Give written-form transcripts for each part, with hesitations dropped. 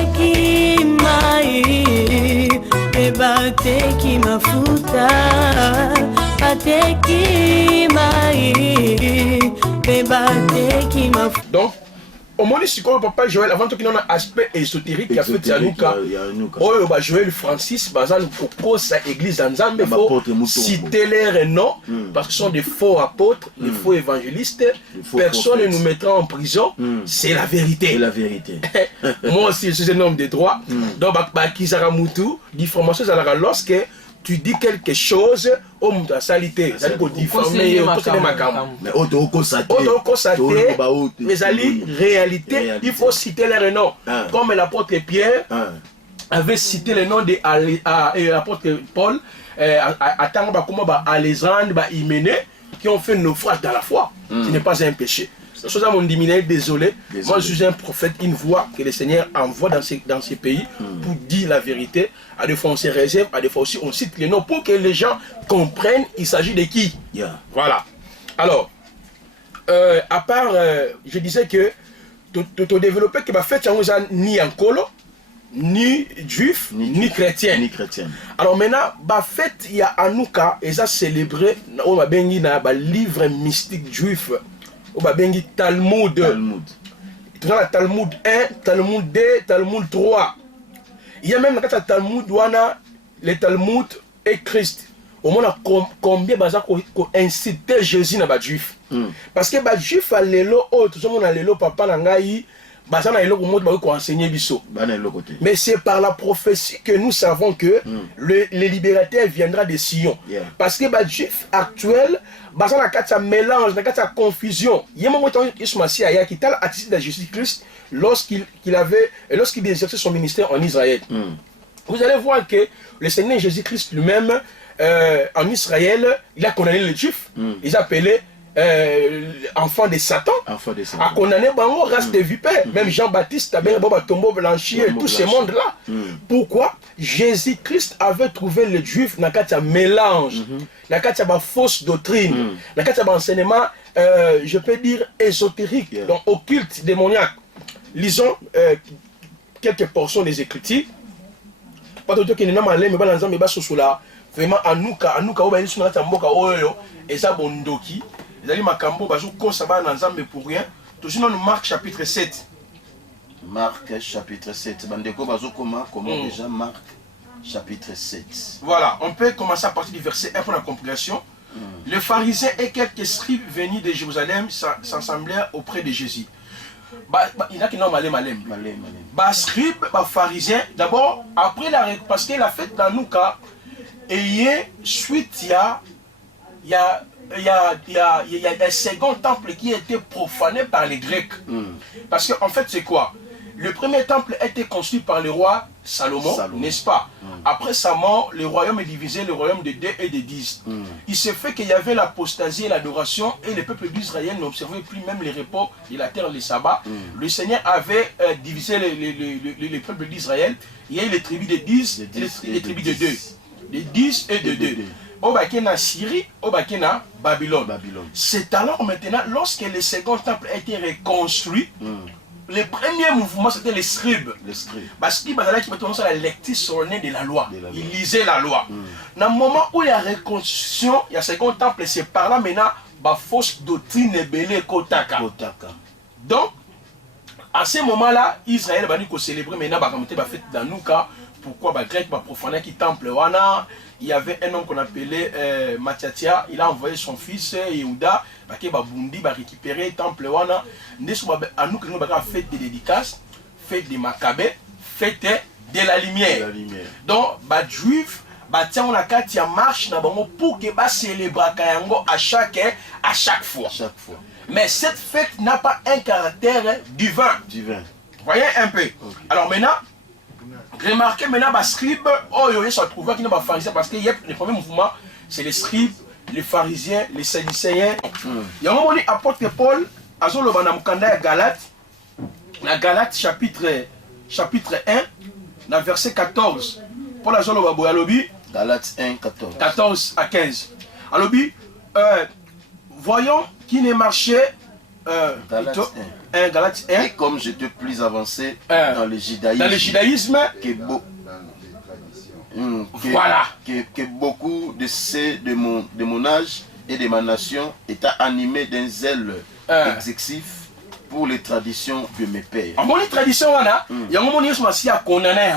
bateki mai, bateki mafuta, bateki mai, bateki mafuta. Donc, au moins, si papa Joël, avant tout qu'il y a un aspect ésotérique qui a fait Yanuka, oh, Joël Francis, Bazan, pour sa église en Zambie, il faut citer leurs noms, parce que ce sont des faux apôtres, des faux évangélistes, personne ne nous mettra en prison, c'est la vérité. C'est la vérité. Moi aussi, je suis un homme de droit, donc, Kizara Moutou, diffamation, lorsque tu dis quelque chose au monde de salité, c'est-à-dire qu'on diffamé, mais auto-constaté, mais ali réalité, il faut citer les noms. Comme l'apôtre Pierre avait cité le nom de l'apôtre Paul, à Tangba, comment Alexandre, Hyménée, qui ont fait naufrage dans la foi. Ce n'est pas un péché. Chose à mon diminué, désolé. Moi je suis un prophète, une voix que le Seigneur envoie dans ces pays pour dire la vérité. À des fois on se réserve, à des fois aussi on cite les noms pour que les gens comprennent il s'agit de qui. Voilà. Alors, à part, je disais que tu développé que ma fête ni en colo, ni juif, ni chrétien. Alors maintenant, ma fête il y a Hanouka et ça célébré au Mabengi na livre mystique juif. Au Babengi Talmud. Tu as le Talmud 1, Talmud 2, Talmud 3. Il y a même le Talmud le Talmud et Christ. Au moins, combien de incité Jésus dans les juifs. Parce que les juifs, tout le monde a l'élo, papa nangaï, mais c'est par la prophétie que nous savons que le libérateur viendra de Sion. Parce que les juifs actuels, il y a un mélange, il y a une confusion. Il y a un moment qui a attesté de Jésus-Christ lorsqu'il exerçait son ministère en Israël. Vous allez voir que le Seigneur Jésus-Christ lui-même, en Israël, il a condamné les juifs. Ils appelaient enfant de Satan, a condamné Bango, race de vipères, même Jean-Baptiste, Tombeau Blanchier, tout ce monde-là. Pourquoi Jésus-Christ avait trouvé les juifs dans un mélange, dans une fausse doctrine, dans un enseignement, je peux dire, ésotérique, donc occulte, démoniaque. Lisons quelques portions des Écritures. Pas de qui n'est pas malin, mais pas dans un débat sur là. Vraiment, Hanouka, et ça, Bondoki. Ils allaient Makambo, Bazou, Kosaba, Nanzambe pour rien. Tout sinon, Marc chapitre 7. Marc chapitre 7. Bandeko, Bazou, comment déjà Marc chapitre 7. Voilà, on peut commencer à partir du verset 1 pour la compréhension. Les pharisiens et quelques scribes venus de Jérusalem s'assemblèrent auprès de Jésus. Il y a qui n'ont malé. Scribes, pharisiens, d'abord, après parce que la fête d'Hanouka, et suite, il y a un second temple qui a été profané par les Grecs. Parce qu'en fait, c'est quoi? Le premier temple a été construit par le roi Salomon. N'est-ce pas? Après sa mort, le royaume est divisé, le royaume de 2 et de 10. Il se fait qu'il y avait l'apostasie et l'adoration, et le peuple d'Israël n'observait plus même les repos de la terre, les sabbats. Le Seigneur avait divisé le peuple d'Israël. Il y a eu les tribus de 10 et les tribus de 2. De 10 et de 2. Au Bakena Syrie, au Bakena Babylone. C'est alors maintenant, lorsque le second temple a été reconstruit, le premier mouvement c'était les scribes. Parce qu'ils ont la lecture solennelle de la loi. Ils lisaient la loi. Dans le moment où il y a reconstruction, il y a second temple, c'est par là maintenant, la fausse doctrine est belée Kotaka. Donc, à ce moment-là, Israël va célébrer maintenant la fête d'Hanouka. Pourquoi les Grecs va profaner qui temple wana? Il y avait un homme qu'on appelait Mathiatia, il a envoyé son fils Yehuda, qui va récupérer le temple wana. À nous, nous avons fait des dédicaces, fait des macabées, fait de la lumière. Donc, les juifs, on a une marche pour que célébrer à chaque fois. Mais cette fête n'a pas un caractère divin. Voyez un peu. Alors maintenant, remarquez maintenant les scribes, ils se trouvent qui n'ont pas pharisiens parce que le premier mouvement, c'est les scribes, les pharisiens, les sadducéens. Il y a un moment où l'apôtre Paul, dans Galates chapitre 1, dans verset 14, Paul a dit, Galates 1, 14 à 15. Alors, voyons qui ne marchait Galates plutôt, 1 Galates 1. Et comme j'étais plus avancé dans le judaïsme, voilà. Que beaucoup de ceux de mon âge et de ma nation étaient animés d'un zèle excessif pour les traditions de mes pères. En les traditions, il y a un moment où il y a condamné.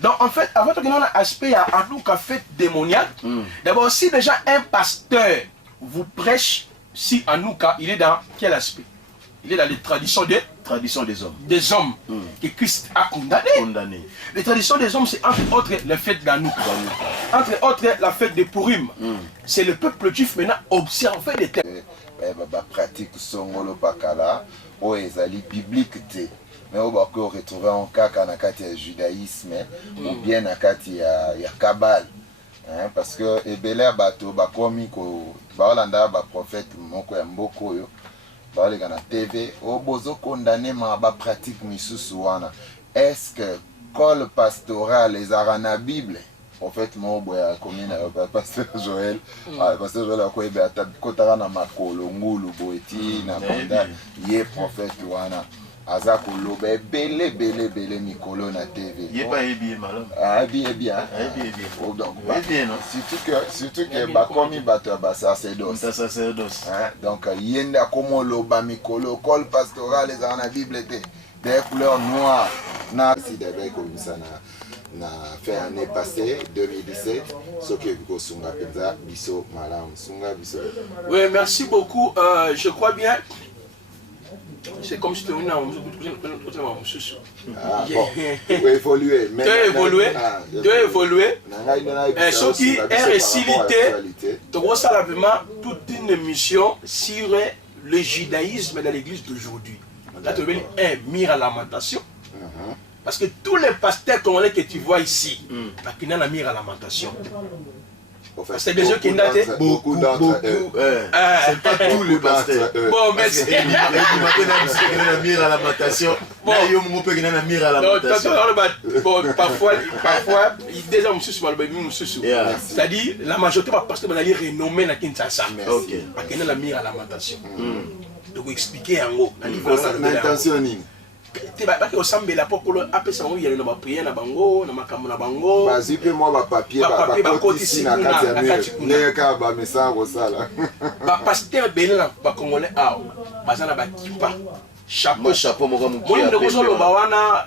Donc en fait, avant que nous ayons un aspect à un fait démoniaque, d'abord si déjà un pasteur vous prêche, si Anouka, il est dans quel aspect? Il est dans les traditions des hommes. Des hommes que Christ a condamné. Les traditions des hommes, c'est entre autres la fête d'Anouka. Entre autres la fête de Purim. C'est le peuple juif maintenant observé les thèmes. Pratique songolo pakala, o ezali biblique te. Mais on va retrouver en cas na kati ya judaïsme ou bien na kati ya kabal. Parce que ebele bato bakomi ko baolanda ba prophète moko ya mboko yo. Baolega na TV o bozo condamner ma ba pratique misusu wana. Est-ce que col pastoral les arana Bible? En fait, mon boya commune pasteur Joël, pasteur Joël a quoi ata kotara na makolo ngulu boeti na banda ye prophète wana azako lobe bele mikolo na TV. Ye pas bien malin. Bien. Donc surtout que ba komi bato ba sacerdoce. Donc yenda comme loba mikolo col pastoral les en la Bible des couleurs noires na si devait comme ça na fait année passée 2017 ce que vous sunga penza biso malam sunga biso. Oui, merci beaucoup. Je crois bien. C'est comme si tu évolué. Tu as évolué. Ce qui est récilité, tu vois ça toute une mission sur le judaïsme dans l'église d'aujourd'hui. Là, tu veux un mire à lamentation. Parce que tous les pasteurs congolais que tu vois ici, ils ont la mire à lamentation. C'est des gens qui ont beaucoup d'entre eux. C'est pas tous les pasteurs. Bon, merci. Parfois, c'est-à-dire, la majorité des pasteurs vont renommer na Kinshasa. Ils ont la mire à lamentation. Donc, expliquer en gros. L'intention baki osambela pokolo apesa ngo yelo na ba prière na bango na makambo na bango bazipe moi ba papier ba kotisi na kati ya mur neka ba message osala ba pasteur belena ba congolais a bazana ba kipa chapeau moko muki moi ndeko solo ba wana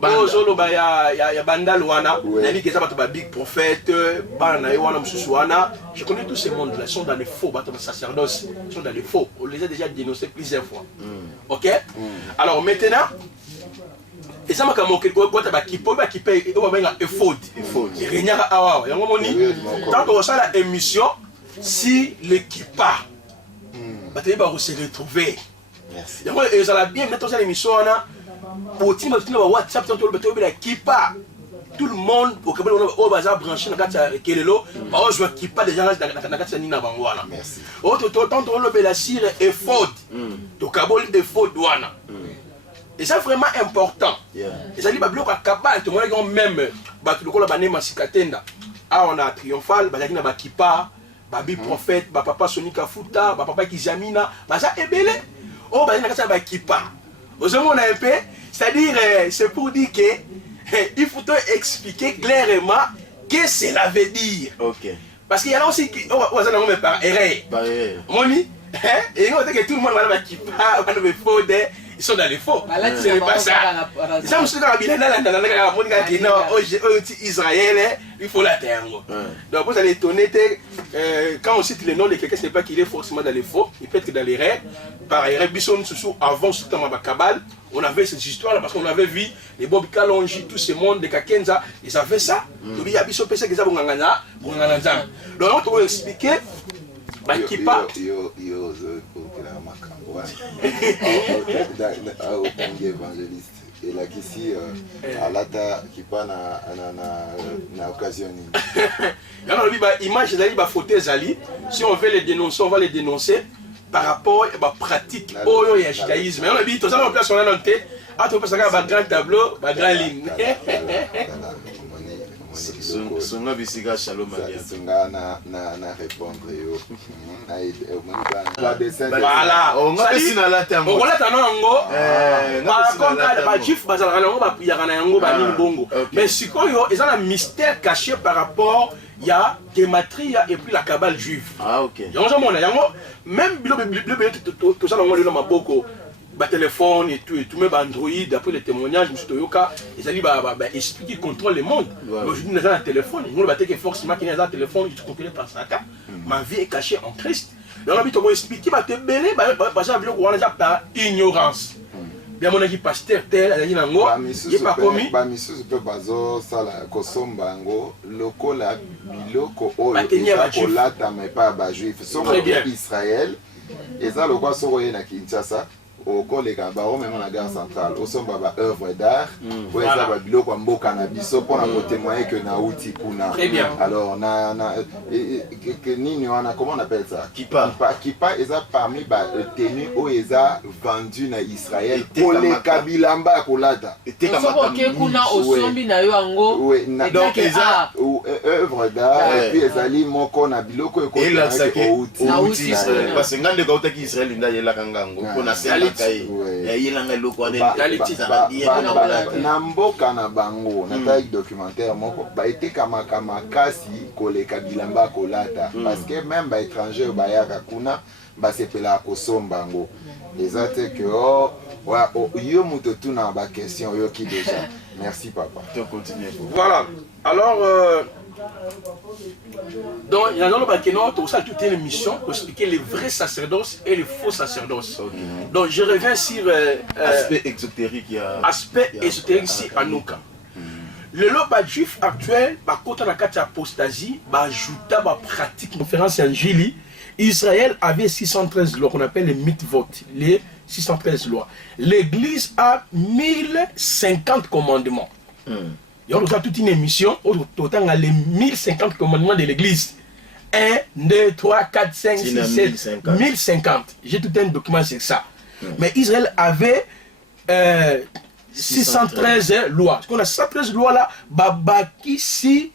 oyo solo ba ya bandal wana nani keza bato ba big prophète bana na wana mususu wana. Je connais tous ces mondes là, ils sont dans les faux, bateaux de sacerdoce, ils sont dans les faux. On les a déjà dénoncés plusieurs fois. Ok? Alors maintenant, et ça m'a dit que tant qu'on a la émission, si l'équipe va se retrouver. Et ça va bien mettre l'émission pour WhatsApp, tout le monde au Québec on va brancher dans la kelelo on joue qui pas déjà dans la nina bangwana merci autre temps on le belasir et faute to kabol et faute douana et ça vraiment important et ça dit ba bloc à kabal to on même ba to ko la banema sikatenda ah on a triomphal ba na ba kipa ba bi prophète ba papa Sonika Futa ba papa Kizamina ba ça ebele oh ba na kasa ba kipa ozomona un peu c'est-à-dire c'est pour dire que il faut expliquer clairement ce que cela veut dire. Parce qu'il y a aussi qui par erreur. Moni, et on dit que tout le monde va qui parle, ils sont dans les faux. Ce n'est pas ça. Ça, je suis dans Israël, il faut l'atteindre. Donc vous allez étonner, quand on cite le nom de quelqu'un, ce n'est pas qu'il est forcément dans les faux, il peut être dans les rêves. Par erreur, avant ce temps, on avait cette histoire parce qu'on avait vu les Bob Kalonji, tous ces mondes de Kakenza, ils avaient ça. Donc il y a des personnes qui ont donc on va expliquer. Évangéliste et là ici à l'ata qui pas na occasion image zali ba photo zali si on veut les dénoncer on va les dénoncer par rapport à la pratique oyo ya judaïsme on a dit tout ça on place on a noté à tout parce que ba grand tableau ba grand ligne songa bisika shalom singa na répondre yo voilà on va essayer na la tempo on lata nango par contre ba chief bazala nango ba yaka na yango ba ni bongo mais sikoyo ezana mystère caché par rapport ya gematria et puis la cabale juive. Ah ok. Yango même bilo tout ça nango le maboko ba téléphone et tout même Android d'après les témoignages monsieur Toyoka ils allaient esprit qui contrôle le monde. Aujourd'hui nous avons un téléphone, nous ba que forcément qui a un téléphone tu contrôlé par Satan. Ma vie est cachée en Christ. Donc on va expliquer ba te belé ba ça bilo ko par ignorance. Bien mon équipe pasteur tel ali nango il pas commis ba misusu pe bazo sala ko somba ngo lokola biloko oyo ko lata mais pas ba juif so Israël eza lokwa soko ye na Kinshasa au collègue ba o même na gare centrale au somba ba œuvre d'art ou eza ba biloko mboka na biso pour na témoigner que na uti kuna alors na que nini wana comment on appelle ça kipa eza parmi ba tenue o eza vendu na Israël pour les kabilamba kolata soko ke kuna osombi na yo ango donc eza œuvre d'art et puis ezali moko na biloko ko uti parce que ngande ko uti Israël nda yela kangango pona na mboka na bango na documentaire moko ba etekama makasi koleka bilamba kolata parce que même ba étranger bayaka kuna basepela kosomba ngo eza te que yo muto tuna ba question yo ki déjà merci papa to continuer voilà alors donc il y a dans le baquenot tout ça toute une mission pour expliquer les vrais sacerdoces et les faux sacerdoces. Donc je reviens sur aspect exotérique ici à Nouka. Le loba juif actuel par contre la carte apostasie va ajouter ma pratique conférence angélique. Israël avait 613 lois qu'on appelle les mitzvot, les 613 lois. L'église a 1050 commandements. Il y a toute une émission, autant les 1050 commandements de l'église. 1, 2, 3, 4, 5, 6, 7, 1050. J'ai tout un document sur ça. Mais Israël avait 613 lois. Ce qu'on a 613 lois là, qui si,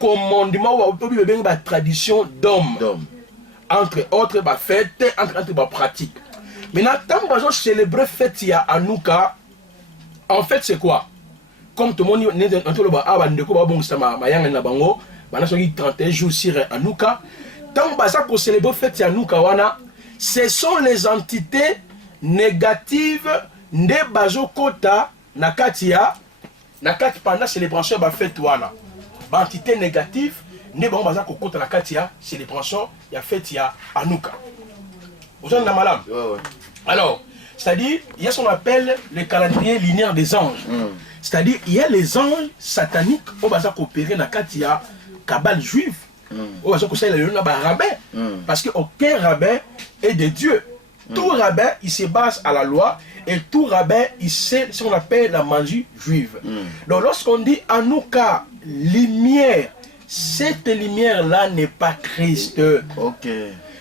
commandement, ou tradition d'homme. Entre autres, fête, entre pratiques. Maintenant, tant que nous célébrons fête à Nouka, en fait, c'est quoi? Comme tout le monde est en train de 31 jours sur Anouka, tant que célèbre fête Anouka, ce sont les entités négatives de Bazokota Nakatia pendant la célébration de la fête. Entité négative de Bazokota Nakatia, célébration de la fête Anouka. Vous avez malade. Alors, c'est-à-dire, il y a ce qu'on appelle le calendrier linéaire des anges. C'est-à-dire, il y a les anges sataniques qui vont coopérer dans la cabale juive. Au rabbin. Parce qu'aucun rabbin est de Dieu. Tout rabbin, il se base à la loi. Et tout rabbin, il sait ce qu'on appelle la magie juive. Donc, lorsqu'on dit Anouka, lumière, cette lumière-là n'est pas Christ.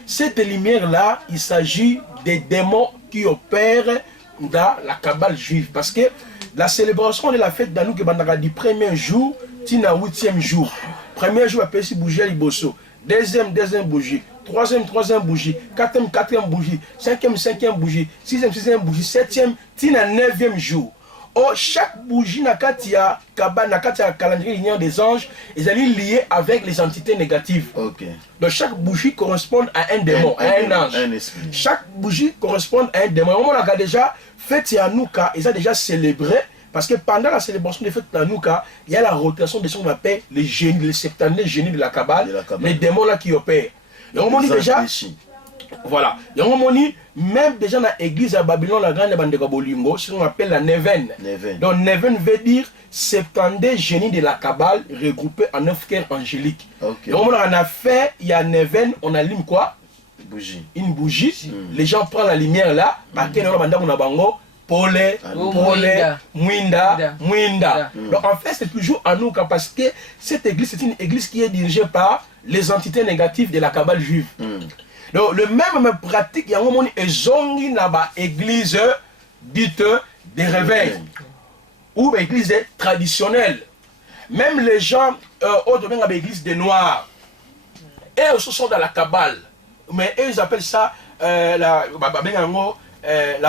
Cette lumière-là, il s'agit des démons qui opèrent dans la cabale juive. Parce que la célébration de la fête d'Anouk du premier jour, tina 8e jour. Premier jour, après si bougie liboso. Deuxième bougie. Troisième bougie. Quatrième bougie. Cinquième bougie. Sixième bougie. Septième, tina 9e jour. Oh, chaque bougie n'a qu'à calendrier linéaire des anges, ils sont liés avec les entités négatives. Donc chaque bougie correspond à un démon, à un ange. Chaque bougie correspond à un démon. On a déjà fait Yanouka, ils ont déjà célébré, parce que pendant la célébration des fêtes Yanouka, il y a la rotation de ce qu'on appelle les génies, les 70 génies de la Kabbale, les démons là qui opèrent. Donc on dit déjà, voilà, même déjà dans l'église à Babylone, la grande bande de Bolingo, ce qu'on appelle la Neven. Donc Neven veut dire 70 génies de la Kabbale regroupés en 9 cœurs angéliques. Donc on a fait, il y a Neven, on allume quoi? Une bougie. Les gens prennent la lumière là, Pole, Mwinda. Donc en fait, c'est toujours à nous parce que cette église, c'est une église qui est dirigée par les entités négatives de la Kabbale juive. Donc le même pratique, il y a un moment où il y a une église dite des réveils ou une église traditionnelle. Même les gens au domaine de l'église des Noirs, eux aussi sont dans la Kabbale. Mais eux, ils appellent ça la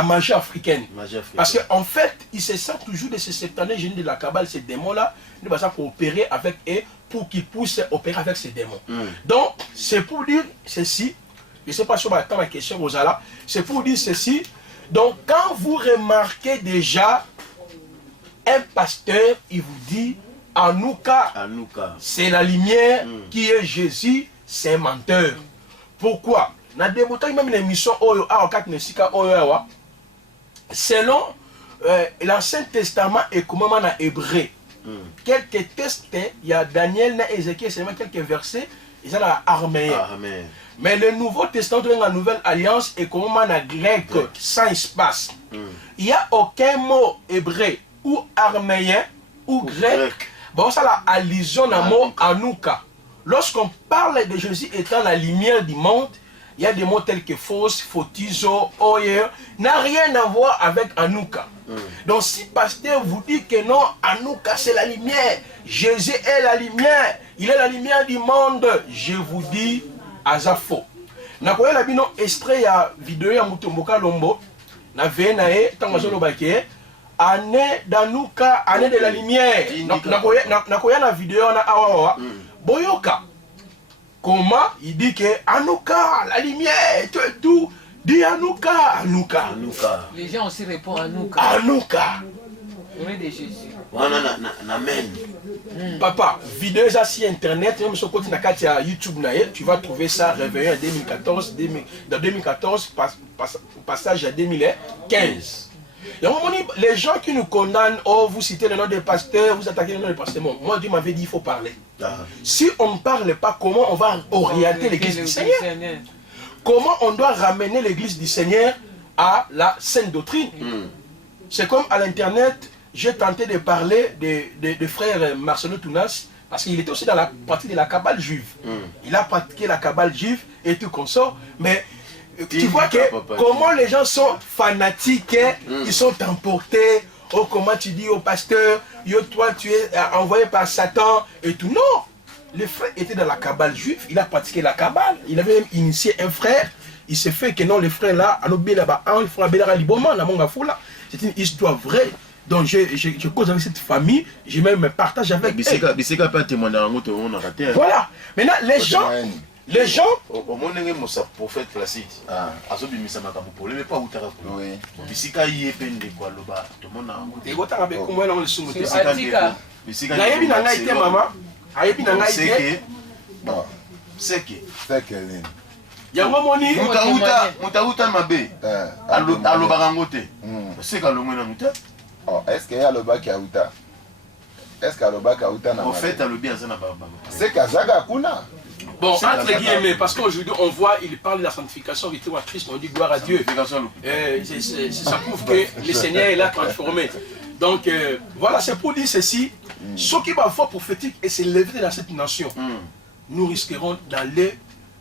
magie africaine. Parce qu'en fait, ils se sentent toujours de ces septennés génies de la Kabbale, ces démons-là, ils vont coopérer avec eux pour qu'ils puissent opérer avec ces démons. Donc, c'est pour dire ceci. Je ne sais pas si on va attendre la question, Rosala. C'est pour dire ceci. Donc, quand vous remarquez déjà un pasteur, il vous dit, Anouka, c'est la lumière qui est Jésus, c'est un menteur. Pourquoi? Même une émission, selon l'Ancien Testament et comment on a hébreu. Quelques textes, il y a Daniel, Ézéchiel, seulement quelques versets, ils ont araméen. Mais le Nouveau Testament, la Nouvelle Alliance, et comment on a grec, sans espace. Il n'y a aucun mot hébreu ou araméen ou grec. Bon, ça la allusion à mot Anouka. Lorsqu'on parle de Jésus étant la lumière du monde, il y a des mots tels que fausse, photizo, oyer, n'a rien à voir avec Anouka. Donc si pasteur vous dit que non, Anouka c'est la lumière, Jésus est la lumière, il est la lumière du monde, je vous dis, azafo. Na koya la bino extrait ya vidéo ya Mutomboka Lombo, na venae tangazolo bake, année d'Anouka, année de la lumière. Na koya la vidéo na awawa, boyoka. Comment il dit que Anouka, la lumière, tout, dit Anouka, Anouka. Les gens aussi répondent Anouka. Anouka. On est de Jésus. Amen. Papa, vidéo sur internet, même sur côté de YouTube, tu vas trouver ça réveillé en 2014, dans 2014, passage à 2015. Et les gens qui nous condamnent, oh, vous citez le nom des pasteurs, vous attaquez le nom des pasteurs. Moi, Dieu m'avait dit, il faut parler. Si on ne parle pas, comment on va orienter l'église du Seigneur? Comment on doit ramener l'église du Seigneur à la sainte doctrine? C'est comme à l'internet, j'ai tenté de parler de frère Marcelo Tounas, parce qu'il était aussi dans la partie de la Kabbale juive. Il a pratiqué la Kabbale juive et tout consort, mais tu vois que comment les gens sont fanatiques, ils sont emportés. Oh, comment tu dis au pasteur, yo, toi tu es envoyé par Satan et tout. Non, le frère était dans la Kabbale juive, il a pratiqué la Kabbale, il avait même initié un frère. Il s'est fait que non, le frère là, c'est une histoire vraie. Donc je cause avec cette famille, je même partage avec eux. Voilà. Maintenant, les gens, au monde est un prophète classique. Azobimisa makambo problème pas utara ko. Bisika yepende kwa loba to mona. Et gota avec comment on le soumet. Bisika. Na yebi na ngai te mama. Ayebi na ngai te. Bon. Seke. Seke nini. Yango moni mutauta mabe. Aloba rangote. Seka lomwe na muta. Oh, est-ce qu'il y a le bac à Outa? Est-ce qu'il y a le bac à Outa? En fait, le bien ça n'a pas. C'est Kazaga Kuna. Bon, entre guillemets, parce qu'aujourd'hui on voit, il parle de la sanctification, victoire à Christ, on dit gloire à Dieu. Ça prouve que le Seigneur est là transformé. Donc voilà, c'est pour dire ceci. Ceux qui vont voir prophétique et s'élever dans cette nation, nous risquerons d'aller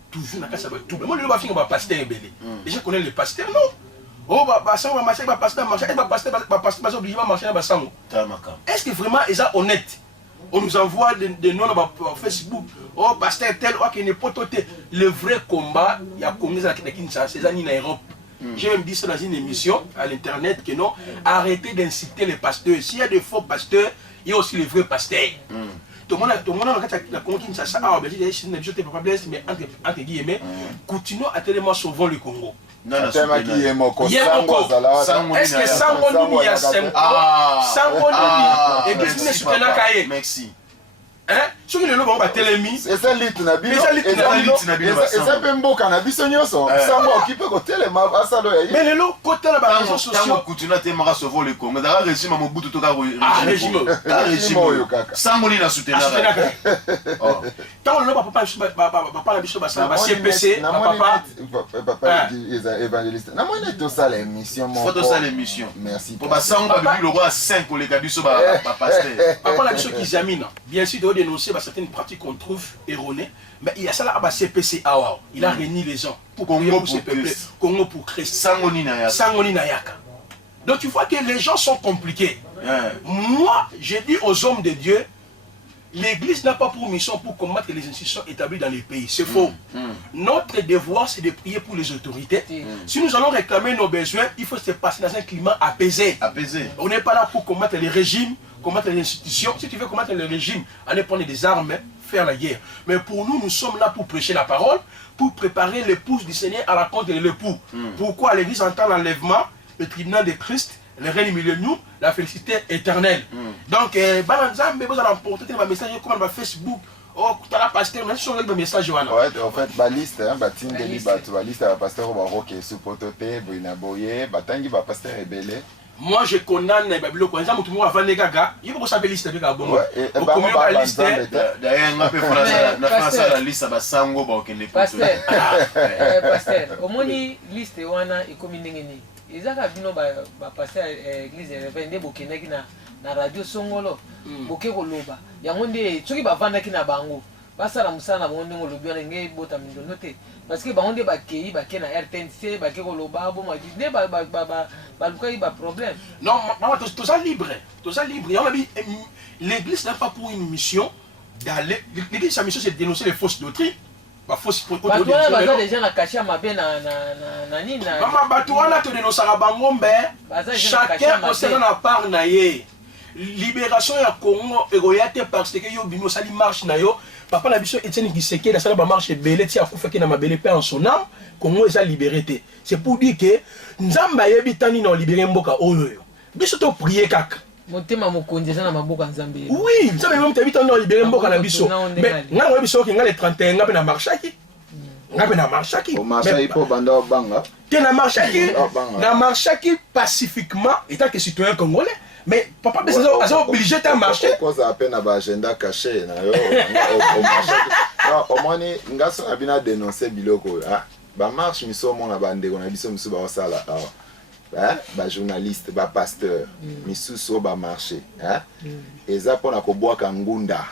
toujours dans la casa de tout. Moi, je vais finir par pasteur ébélé. Et je connais les pasteurs, non? Oh, ça va marcher, pasteur, est-ce que vraiment ils sont honnêtes? On nous envoie des noms sur Facebook. Oh, pasteur tel, oh, qui n'est pas tout. Le vrai combat, il y a Congrès à Kinshasa, c'est en Europe. J'ai même dit ça dans une émission à l'internet que non, arrêtez d'inciter les pasteurs. S'il y a des faux pasteurs, il y a aussi les vrais pasteurs. Tout le monde a compris que ça a mais entre guillemets, continuons à tellement sauver le Congo. Est-ce que Sango ni ya Sango ni église ne soutena kaye. Merci. Hein? Ce qui le loba ba telemi. C'est ça lit na bino. Et ça peut mboka na biso nyoso. Sango occupé ko telema asalo ya. Mais le lo côté la ba réseaux sociaux. Sango continue à témoigner sauver le Congo. Dans régime Mobutu to ka régime. Régime oyo kaka. Sango ni na soutena. Oh. Tant le loba papa la biso ba ça ba CPC papa évangéliste. Na moi to ça l'émission mon. Photo ça l'émission. Merci. Pour ba sango ba le roi 5 ko le kabiso ba pasteur. Papa la biso qui examine. Bien sûr de dénoncer certaines pratiques qu'on trouve erronées, mais il y a ça là à CPC Awa. Il a réuni les gens pour Congo pour ce peuple, Congo pour Christ. Sangoni Nayaka. Donc tu vois que les gens sont compliqués. Moi, je dis aux hommes de Dieu, L'église n'a pas pour mission pour combattre les institutions établies dans les pays. C'est faux. Notre devoir, c'est de prier pour les autorités. Si nous allons réclamer nos besoins, il faut se passer dans un climat apaisé. On n'est pas là pour combattre les régimes, combattre les institutions. Si tu veux combattre le régime, aller prendre des armes, faire la guerre. Mais pour nous, nous sommes là pour prêcher la parole, pour préparer l'épouse du Seigneur à la rencontre de l'époux. Pourquoi l'église entend l'enlèvement, le tribunal de Christ, le règne millénaire, la félicité éternelle. Donc, Balanzambe, vous allez emporter des messages comme sur Facebook. Oh, tu as la pasteur, mais sur le message, Johanna. Ouais, en fait, la liste, la liste, la pasteur, qui est sous pototé, Boina Boye, Batangi, la pasteur est belé. Moi, je condamne les Babylons. Quand ils ont avant les gaga, il faut savoir liste avec la bonne. D'ailleurs, on peut faire la liste à Sango, pasteur, au moins, liste, on a communiqué. Ils ont passé à l'église et bokendaki na radio songolo boke koloba yango nde soki bavandaki na bango basala musala na bango ndenge olobi wana ngei bota mindono te parce que bango nde bakei bake na RTNC bake koloba bo maji nde balukaki problème. Non, tous libre. L'église n'a pas pour une mission d'aller. L'église, sa mission, c'est de dénoncer les fausses doctrines. Chacun possède la part na ye. Libération ya Congo egoyate parce que yo bino sali marche na yo. Papa na biso Etienne Kiseke la sala ba marche belé ti akufa ke na mabele pe en son âme. Congo est liberté. C'est pour dire que Nzamba yebitani na libérer mboka oyo. Biso to prier kaka. Motema mokonzi na maboka Nzambe. Oui, Nzambe même tabitani na libérer mboka na biso. Mais nga biso ke nga le 31 nga pe na marchaki. Nga pe na marchaki. Au marché pour banda banga. Te na marchaki pacifiquement étant que citoyen congolais. Mais papa est obligé de marcher. Pourquoi ça appelle un agenda caché? Au moins, nous avons dénoncé Biloko. Ba marche, nous sommes en bande, on a dit que nous sommes en salle. Ba journaliste, ba pasteur, nous sommes en marché. Et ça pour la koboa kangunda.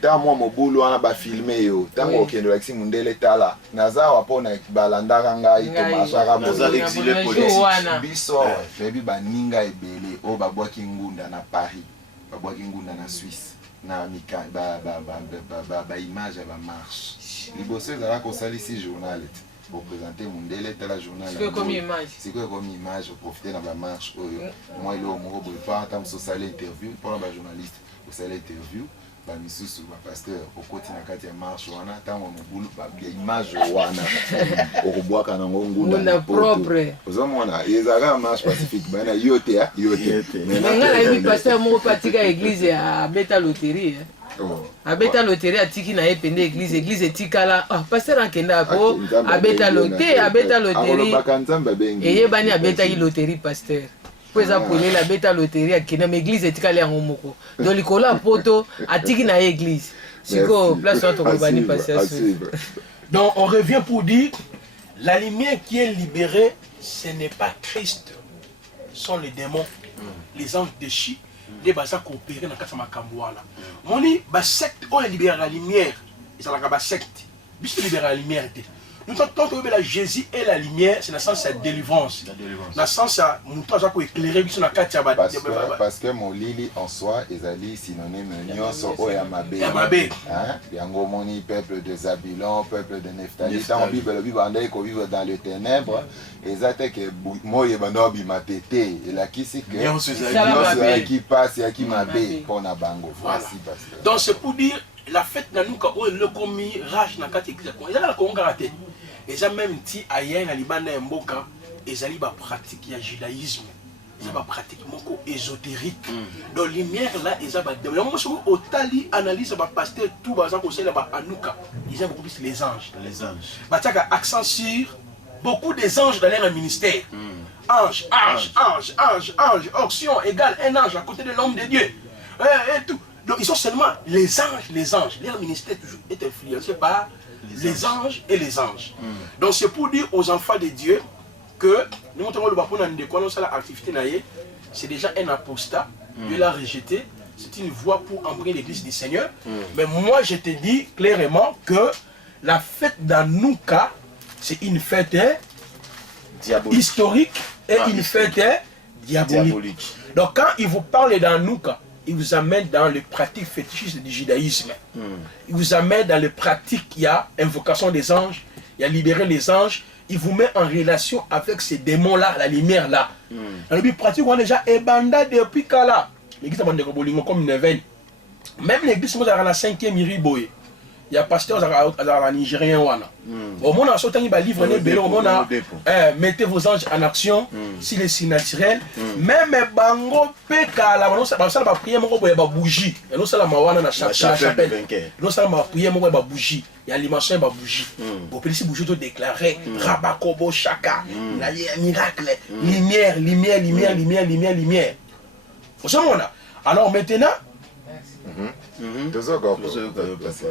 Tant moi mon boulot on a ba filmé yo. Tant moi qui nous mundele tala. Naza wapona balanda kanga ito mashaka naza exilé politique. Biso, baby ba ninga ebele o ba boaki ngunda na Paris. Ba boaki ngunda na Suisse. Na mika ba image ba marche. Liboso ezala ko sali si journal pour présenter mundele tala journal. C'est comme image. C'est comme image pour profiter dans la marche. Moi il est au Moro pas tant so sali interview pour un journaliste. Au sali interview. Ba misusu ba pasteur okoti na kati ya marche wana tango mobulu ba image wana okubwaka na ngunda na propre ozomona ezaka marche pacifique bana yote mais ngala yebi pasteur mo patika église ya beta loterie abeta loterie atiki na epende église etikala pasteur akenda po abeta loterie eyebani abeta loterie pasteur. Pour la bêta loterie à qui l'église est calée en moko. Donc l'école à poto à tiki na église. C'est quoi place où on va passer. Donc on revient pour dire la lumière qui est libérée, ce n'est pas Christ, ce sont les démons, les anges déchus, les basins coopérés dans le cas de Makambouala. On dit bah secte on libère la lumière, et ça la secte. Puisque libère la lumière. Nous quand on la Jésus et la lumière, c'est dans le sens de la délivrance. Dans le sens de éclairer sur la carte. Parce que mon lili en soi est synonyme de Yamabé. Yango moni peuple de Zabulon, peuple de Nephtali. Dans la Bible, on vit dans les ténèbres. Et ça fait que moi je bando bimatete. Et là qui c'est que qui passe et qui m'abé pour na bango. Donc c'est pour dire la fête dans nous quand le commis rage na kati église ko ezala ko ngaraté eza même ti ayen na libanda ya mboka ezali ba pratique ya judaïsme eza ba pratique moko ésotérique donc lumière là eza ba donc moi sur otali analyse ba pasteur tout bazan ko sela ba anuka ils aiment beaucoup plus les anges ba tiaka accent sur beaucoup des anges dans leur ministère ange onction égale un ange à côté de l'homme de Dieu et tout. Donc ils sont seulement les anges. Leur ministère toujours est influencé par les anges et les anges. Donc c'est pour dire aux enfants de Dieu que nous montrons le bapon dans l'activité, c'est déjà un apostat, Dieu l'a rejeté, c'est une voie pour embrasser l'église du Seigneur. Mais moi je te dis clairement que la fête d'Anouka, c'est une fête historique et une fête diabolique. Donc quand il vous parle d'Anouka, il vous amène dans les pratiques fétichistes du judaïsme. Il vous amène dans les pratiques, il y a invocation des anges, il y a libérer les anges. Il vous met en relation avec ces démons-là, la lumière-là. Dans le but pratique, on a déjà ébanda depuis Kala. L'église de Bolingo comme une veine. Même l'église, nous avons la 5e Iriboye. Il y a pasteur à Nigérien. Au moment où on a livre, on a mettez vos anges en action, si les signes naturels. Même Bango Pekala, on a prié, on a bougie. Et nous avons la chapelle. Nous avons prié, on a bougie. Il y a l'immension de bougie. Vous pouvez bougie de déclarer Rabakobo Chaka, miracle, lumière, lumière, lumière, lumière, lumière, lumière. Au ce moment-là. Alors maintenant,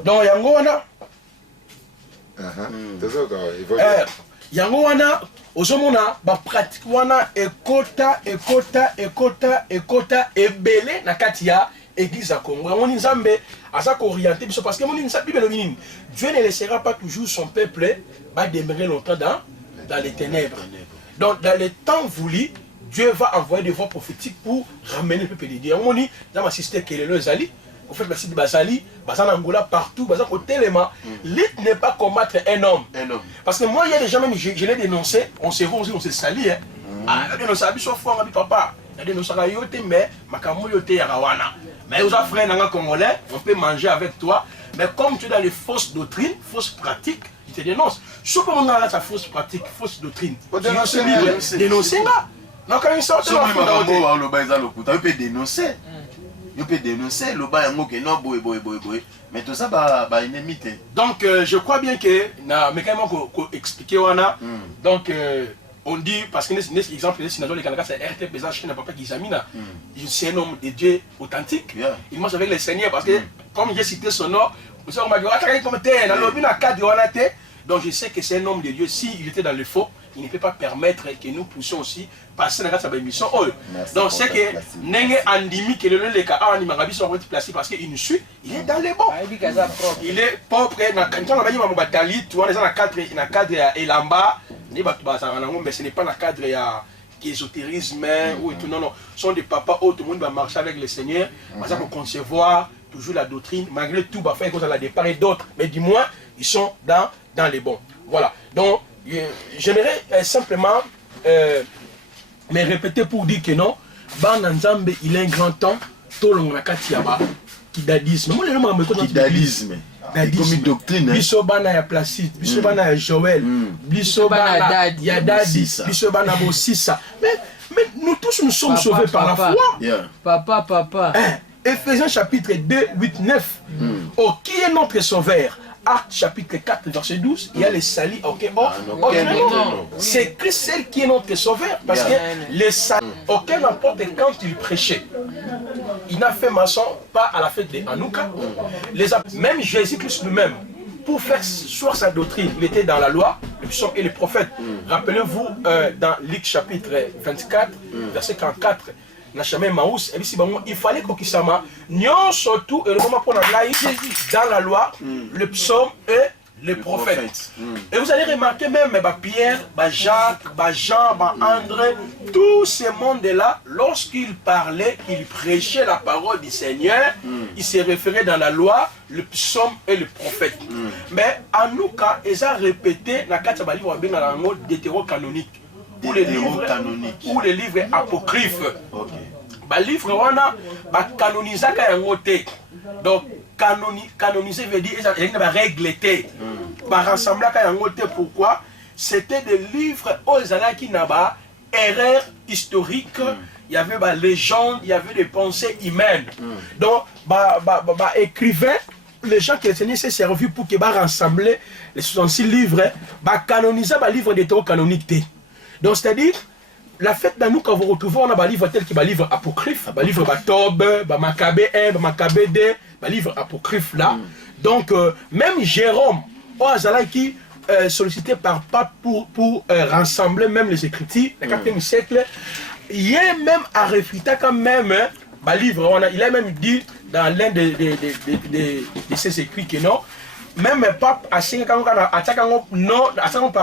donc yango wana yango wana ozomona ba pratique wana ekota ebele na kati ya église ya Congo. Yango nzambe aza ko orienter biso parce que mon Bible nini Dieu ne laissera pas toujours son peuple va demeurer longtemps dans les ténèbres. Donc dans les temps voulus, Dieu va envoyer des voix prophétiques pour ramener le peuple de Dieu. On dit dans ma sister Kelelo Zali, au fait la cité Bazali, Bazan Angola partout, Bazan au téléma, l'île n'est pas combattre un homme. Parce que moi il y a des gens même je l'ai dénoncé, on s'est vu aussi, on s'est sali hein. Ah, il y a des gens qui fort papa, il y a des gens qui mais makamu yote yarawana. Mais aux frères nanga congolais, on peut manger avec toi, mais comme tu es dans les fausses doctrines, fausses pratiques, il te dénonce. Si on a sa fausse pratique, fausse doctrine, dénoncer là. Non, quand il sort de la peut dénoncer. Il peut dénoncer le bas que non, mais tout ça, bah, ennemi. Donc, je crois bien que, mais quand même, expliquer, donc, on dit, parce que, exemple, les Canada, c'est RTP, c'est un papa qui examine, c'est un homme de Dieu authentique. Il mange avec le Seigneur, parce que, comme j'ai cité son nom, on m'a dit, donc, je sais que c'est un homme de Dieu. S'il était dans le faux, il ne peut pas permettre que nous puissions aussi passer dans cette émission. Donc c'est que Nenge Andimi qui est le cas à Animagabi sont placés parce qu'il nous suit, il est dans les bons. Il est propre. Quand on a dit ma batali, tu vois, dans le cadre et là-bas, mais ce n'est pas le cadre d'ésotérisme ou tout non. Ce sont des papas où tout le monde va marcher avec le Seigneur, parce qu'on concevoir toujours la doctrine, malgré tout, va faire à la départ et d'autres, mais du moins, ils sont dans les bons. Voilà. Donc, j'aimerais simplement me répéter pour dire que non, Bananzambe, il a un grand temps, Tolong Nakatiaba, Kidadisme. Kidadisme. Comme une doctrine. Bisobana ya Placide, Bisobana ya Joël, Bisobana ya Dadi, Bisobana Bossissa. Mais nous tous nous sommes sauvés par la foi. Papa. Éphésiens chapitre 2, 8, 9. Oh, qui est notre sauveur? Acte chapitre 4, verset 12, il y a les salis. C'est que celle qui est notre sauveur. Parce que les salis, aucun n'importe quand il prêchait. Il n'a fait maçon pas à la fête de Hanouka. Même Jésus-Christ lui-même, pour faire soir sa doctrine, il était dans la loi, le psaume et les prophètes. Rappelez-vous dans Luc chapitre 24, verset 44. Il fallait qu'on s'ama surtout et le moment pour dans la loi le psaume et les prophètes. Et vous allez remarquer même Pierre, Jacques, Jean, André, tous ces mondes-là, lorsqu'ils parlaient, ils prêchaient la parole du Seigneur, ils se référaient dans la loi, le psaume et le prophète. Mais en nous cas, ils ont répété dans le deutérocanonique. Ou les livres canoniques ou les livres apocryphes. Les livres canoniser donc canoniser veut dire règle rassembler pourquoi c'était des livres aux qui n'ont pas erreur historique. Il y avait des légendes, il y avait des pensées humaines. Donc écrivains, les gens qui tenaient s'est servi pour qu'ils rassembler les 66 livres, canoniser les livres deutérocanoniques. Donc, c'est-à-dire, la fête dans nous, quand vous retrouvez, on a des livres tels que des livres apocryphes, des livres Tob, Maccabée 1, Maccabée 2, des livres apocryphes là. Donc, même Jérôme, qui sollicité par pape pour rassembler même les Écritures, le 4e siècle, il y a même à réfuter quand même des livres. Il a même dit dans l'un de ses écrits que non, même le pape a signé par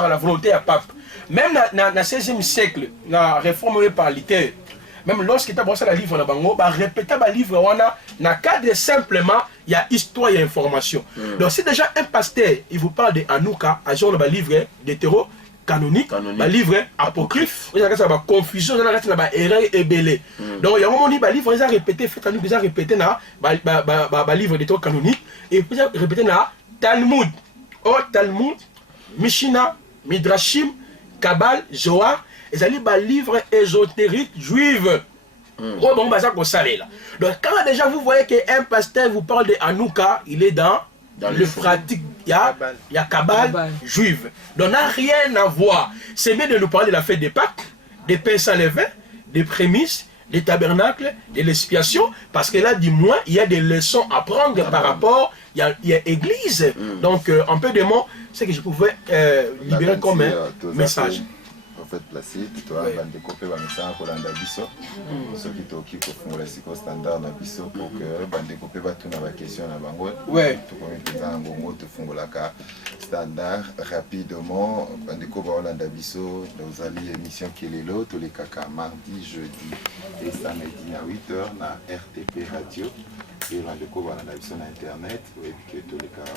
la volonté à pape. Même dans le 16e siècle, la réforme par Luther, même lorsqu'il t'a bossé la livre na bango ba répéter ba livre wana na cadre simplement il y a histoire il y a information. Donc si déjà un pasteur il vous parle de Anouka à genre ba livre d'hétéro canonique, ba livre apocryphe, il y a ba confusion dans la ba erreur et belé. Donc il y a un moment ba livre ils ont répété fait nous ils ont répété na ba livre d'hétéro canonique et puis répété na Talmud. Oh Talmud, Mishnah, Midrashim, Kabbal, Zohar, et ali ba livre ésotérique juive. Oh bon, bah ça qu'on salé là. Donc quand déjà vous voyez qu'un pasteur vous parle de Hanouka, il est dans le pratique, il y a Kabbal juive. Donc n'a rien à voir. C'est bien de nous parler de la fête des Pâques, des pains sans levain, des prémices, des tabernacles, de l'expiation, parce que là, du moins, il y a des leçons à prendre par rapport, il y a église. Donc un peu de mots, c'est que je pouvais libérer comme un message. En fait, placé, toi, bande copé va message pour l'anda biso. Ceux qui t'occupent pour faire le cycle standard na biso pour que bande copé va tourner la question na bango. Ouais. Tout comme ils disent en gros, te font la carte standard rapidement. Bande copé va l'anda biso. Nous allons émission qui est l'eau tous les caca mardi, jeudi et samedi à 8h na RTP radio. Et bande copé va l'anda biso na internet. Et puis que tous les cas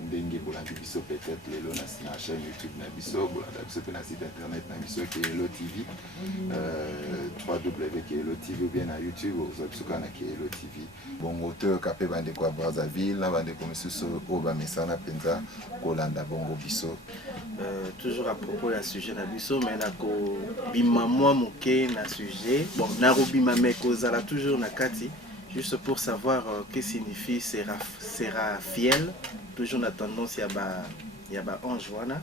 ndenge bolandi biso peut-être lelo na chaîne YouTube na biso bolanda biso pe na site internet na biso Kelo TV www.kelo TV ou bien na YouTube ozo biso kana Kelo TV bon auteur kapé bande kwa Brazzaville na bande ko misusu o ba mesana penza kolanda bongo biso toujours à propos ya sujet na biso mais na ko bima moi moké na sujet bon na robima mais kozala toujours na kati juste pour savoir que signifie Séraphiel. Toujours la tendance il y a ange wana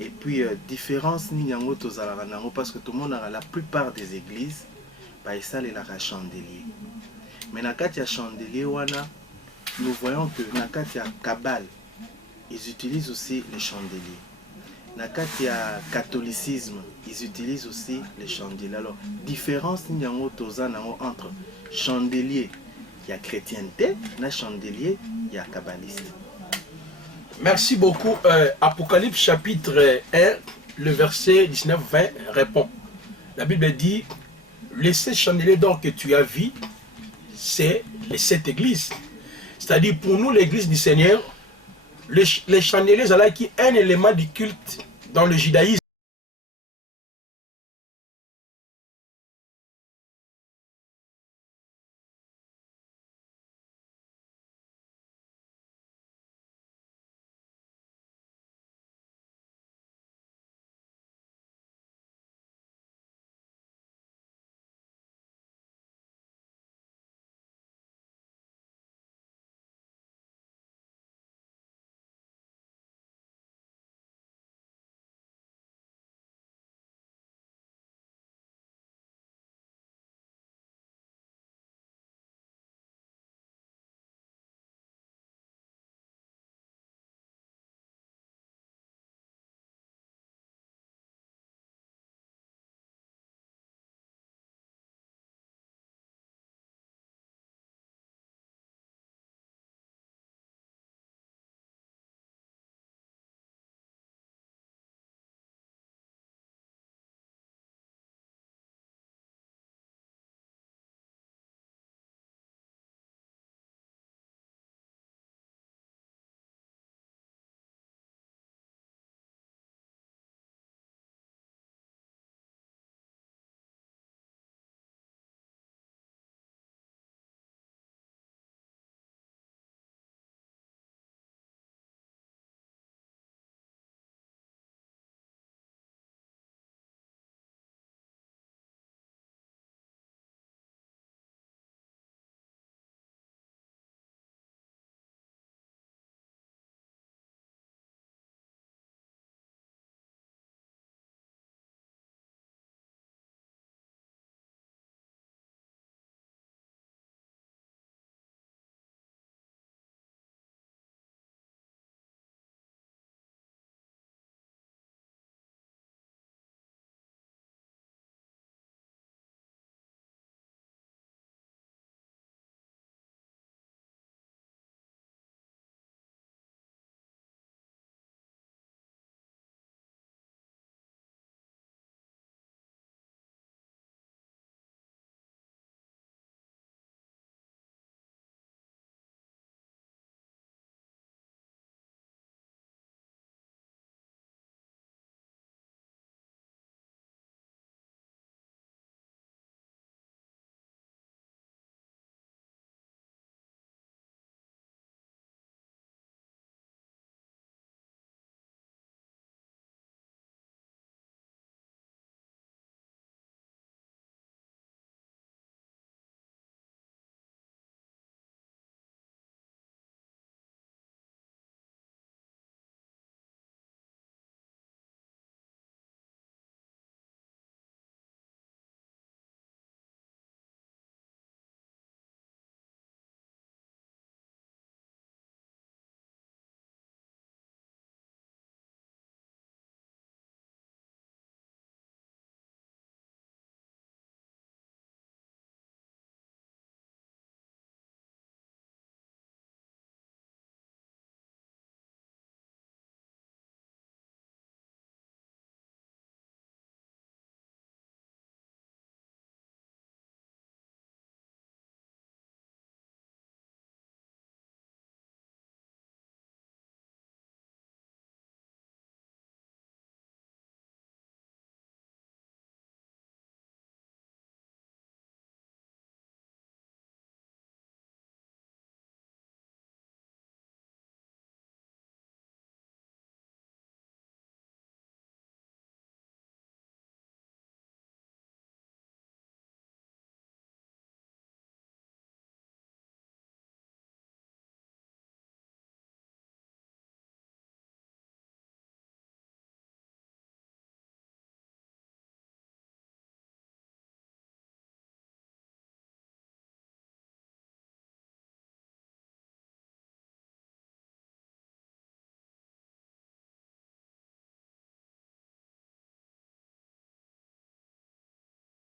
et puis différence ni yango tozala nango parce que tout le monde a la plupart des églises ba ça les la chandelier mais na kati ya chandelier wana nous voyons que na kati ya Kabbal ils utilisent aussi les chandeliers. Na kati ya catholicisme ils utilisent aussi les chandeliers. Alors différence ni yango tozala nango entre chandelier il y a chrétienté na chandelier il y a kabbaliste. Merci beaucoup. Apocalypse chapitre 1, le verset 19-20 répond. La Bible dit, les 7 chandeliers d'or que tu as vus, c'est les 7 églises. C'est-à-dire pour nous, l'église du Seigneur, les chandeliers sont qui un élément du culte dans le judaïsme.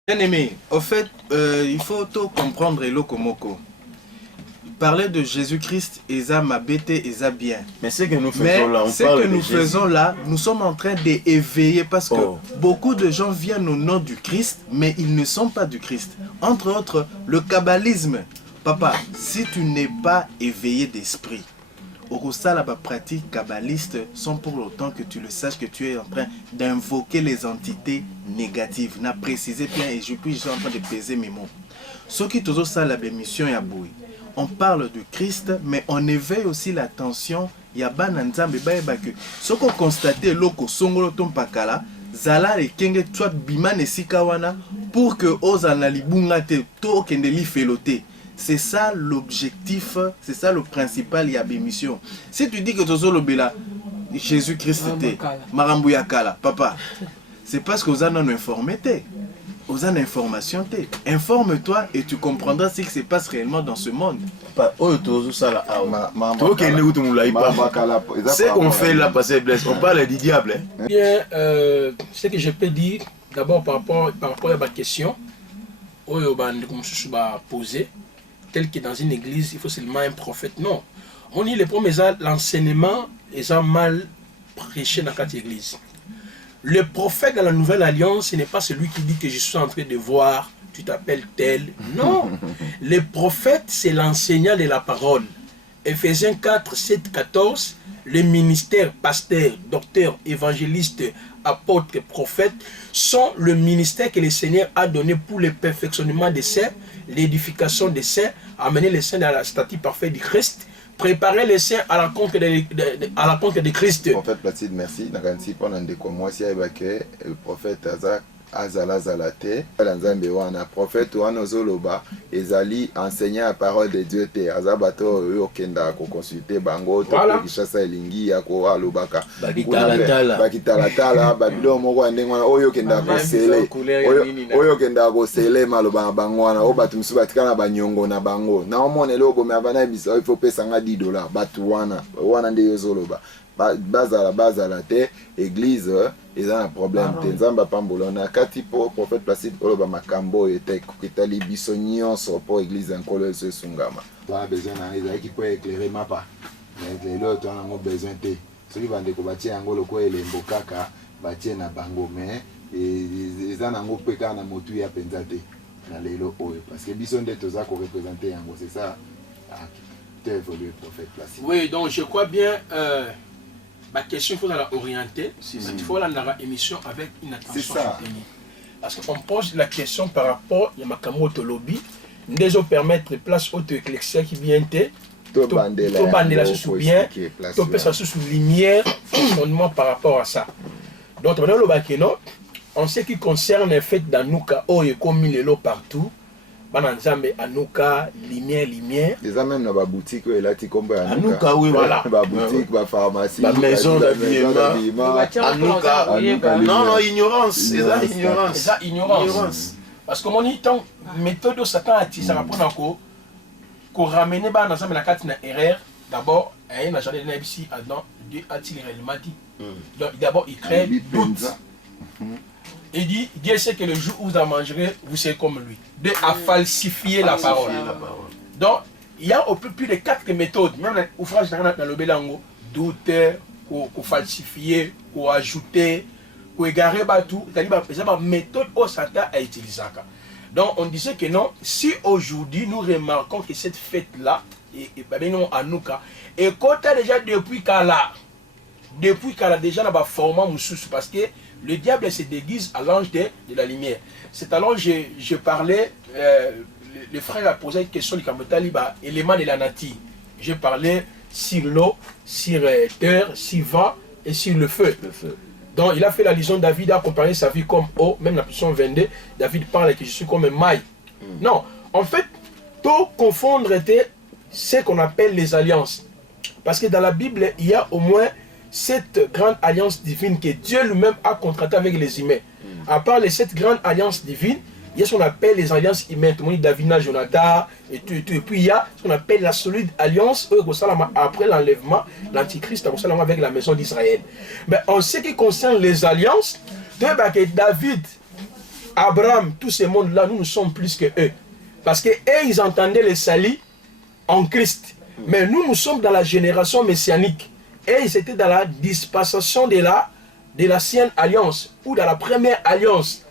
Bien aimé, au fait, il faut tout comprendre et lokomoko. Parler de Jésus-Christ, Eza Mabete, Eza bien. Mais ce que nous faisons là, nous sommes en train d'éveiller parce que beaucoup de gens viennent au nom du Christ, mais ils ne sont pas du Christ. Entre autres, le kabbalisme. Papa, si tu n'es pas éveillé d'esprit, au la pratique kabbaliste sont pour autant que tu le saches que tu es en train d'invoquer les entités négatives. N'a précisé bien et je suis en train de peser mes mots. Ce qui toujours ça la mission ya boui. On parle du Christ, mais on éveille aussi l'attention. Il y a bananzambe que ce qu'on constate loko songolo tompakala zala et kenge tuat biman esikawana pour que ozanali bungate to kendeli felote. C'est ça l'objectif, c'est ça le principal il y a mission. Si tu dis que tozo lobela Jésus-Christ était Marambuyakala, papa, c'est parce que vous en avez informé. Aux informations, informe-toi et tu comprendras ce qui se passe réellement dans ce monde. C'est qu'on fait là, passer blesse. On parle du diable. Bien, ce que je peux dire, d'abord par rapport à ma question, poser, tel que dans une église, il faut seulement un prophète. Non. On dit les premiers, l'enseignement est mal prêché dans cette église. Le prophète dans la nouvelle alliance, ce n'est pas celui qui dit que je suis en train de voir, tu t'appelles tel. Non. Le prophète, c'est l'enseignant de la parole. Ephésiens 4, 7, 14, le ministère, pasteur, docteur, évangéliste, apôtre, prophète, sont le ministère que le Seigneur a donné pour le perfectionnement des saints, l'édification des saints, amener les saints dans la statue parfaite du Christ, préparer les saints à la rencontre de Christ. En fait, Placide, merci. Nakansi pendant des mois, si le prophète Azala Zalate, le prophète Ouano Zoloba, ezali enseignant la parole de Dieu te azabato okenda ko consulter bango to kishasa elingi ya ko alobaka bakitalatala babilo moko ndengwana oyo kenda ko sele oyo kenda ko sele maloba bangwana o batu msuba tikana banyongo na bango na omonelo bo mabana biso il faut pesa nga $10 batu wana nde yozoloba bazala te église ils ont un problème tenzamba pambola na kati po prophète Placide oloba makambo ete kokitali biso nyonso po église nkolo se sungama ba besoin na ezaki po éclairer mapa mais lelo to na besoin te soki bande ko batie ngolo ko elembo kaka batie na bango mais ezana ngo peka na motu ya penza te na lelo oyo parce que biso nde toza ko représenter yango c'est ça te évoluer prophète Placide. Oui, donc je crois bien ma question, il faut la orienter. Il faut la émission avec une attention. Parce qu'on pose la question par rapport à Makamoto Lobby. Nous devons permettre place aux éclectiens qui viennent. Tout bandela sous bien, tout peut sous lumière, fondement par rapport à ça. Donc, en ce qui concerne le fait d'Anouka, oh, il y a comme les lots partout. Bananzambe Anouka, lumière. Les amènent dans la boutique et là tu comprends Anouka, oui, voilà. La boutique, la pharmacie, la maison d'habillement. Anouka. Non, ignorance. C'est ça, ignorance. Parce que mon temps, méthode de Satan a tiré, ça va prendre qu'on ramène Bananzambe la carte na erreur. D'abord, il n'a jamais dit Adam, Dieu a-t-il réellement dit. D'abord, il crée doute. Il dit, Dieu sait que le jour où vous en mangerez, vous serez comme lui. De à falsifier la parole. Donc, il y a au plus de 4 méthodes. Même l'ouvrage dans le Bélango, douter, qu'on falsifier, qu'on ajouter, qu'on égarer tout. C'est-à-dire une méthode au Satan à utiliser. Donc, on disait que non, si aujourd'hui nous remarquons que cette fête-là, et Anouka, et quand déjà depuis Kala déjà dans le format Moussous, parce que le diable se déguise à l'ange de la lumière. C'est alors que je parlais, le frère a posé une question du Kamotali, élément de la nature. Je parlais sur l'eau, sur terre, sur vent et sur le feu. Donc il a fait l'allusion, David a comparé sa vie comme eau, même la position 22, David parle que je suis comme un maille. Non, en fait, tout confondre était ce qu'on appelle les alliances. Parce que dans la Bible, il y a au moins cette grande alliance divine que Dieu lui-même a contractée avec les humains. À part cette grande alliance divine, il y a ce qu'on appelle les alliances humaines. Tout le monde dit David, Jonathan, et tout. Et puis il y a ce qu'on appelle la solide alliance après l'enlèvement, l'antichrist avec la maison d'Israël. Mais en ce qui concerne les alliances, que David Abraham, tous ces mondes-là, nous sommes plus que eux. Parce que eux, ils entendaient le salut en Christ. Mais nous sommes dans la génération messianique. Et ils étaient dans la dispensation de l'ancienne alliance, ou dans la première alliance,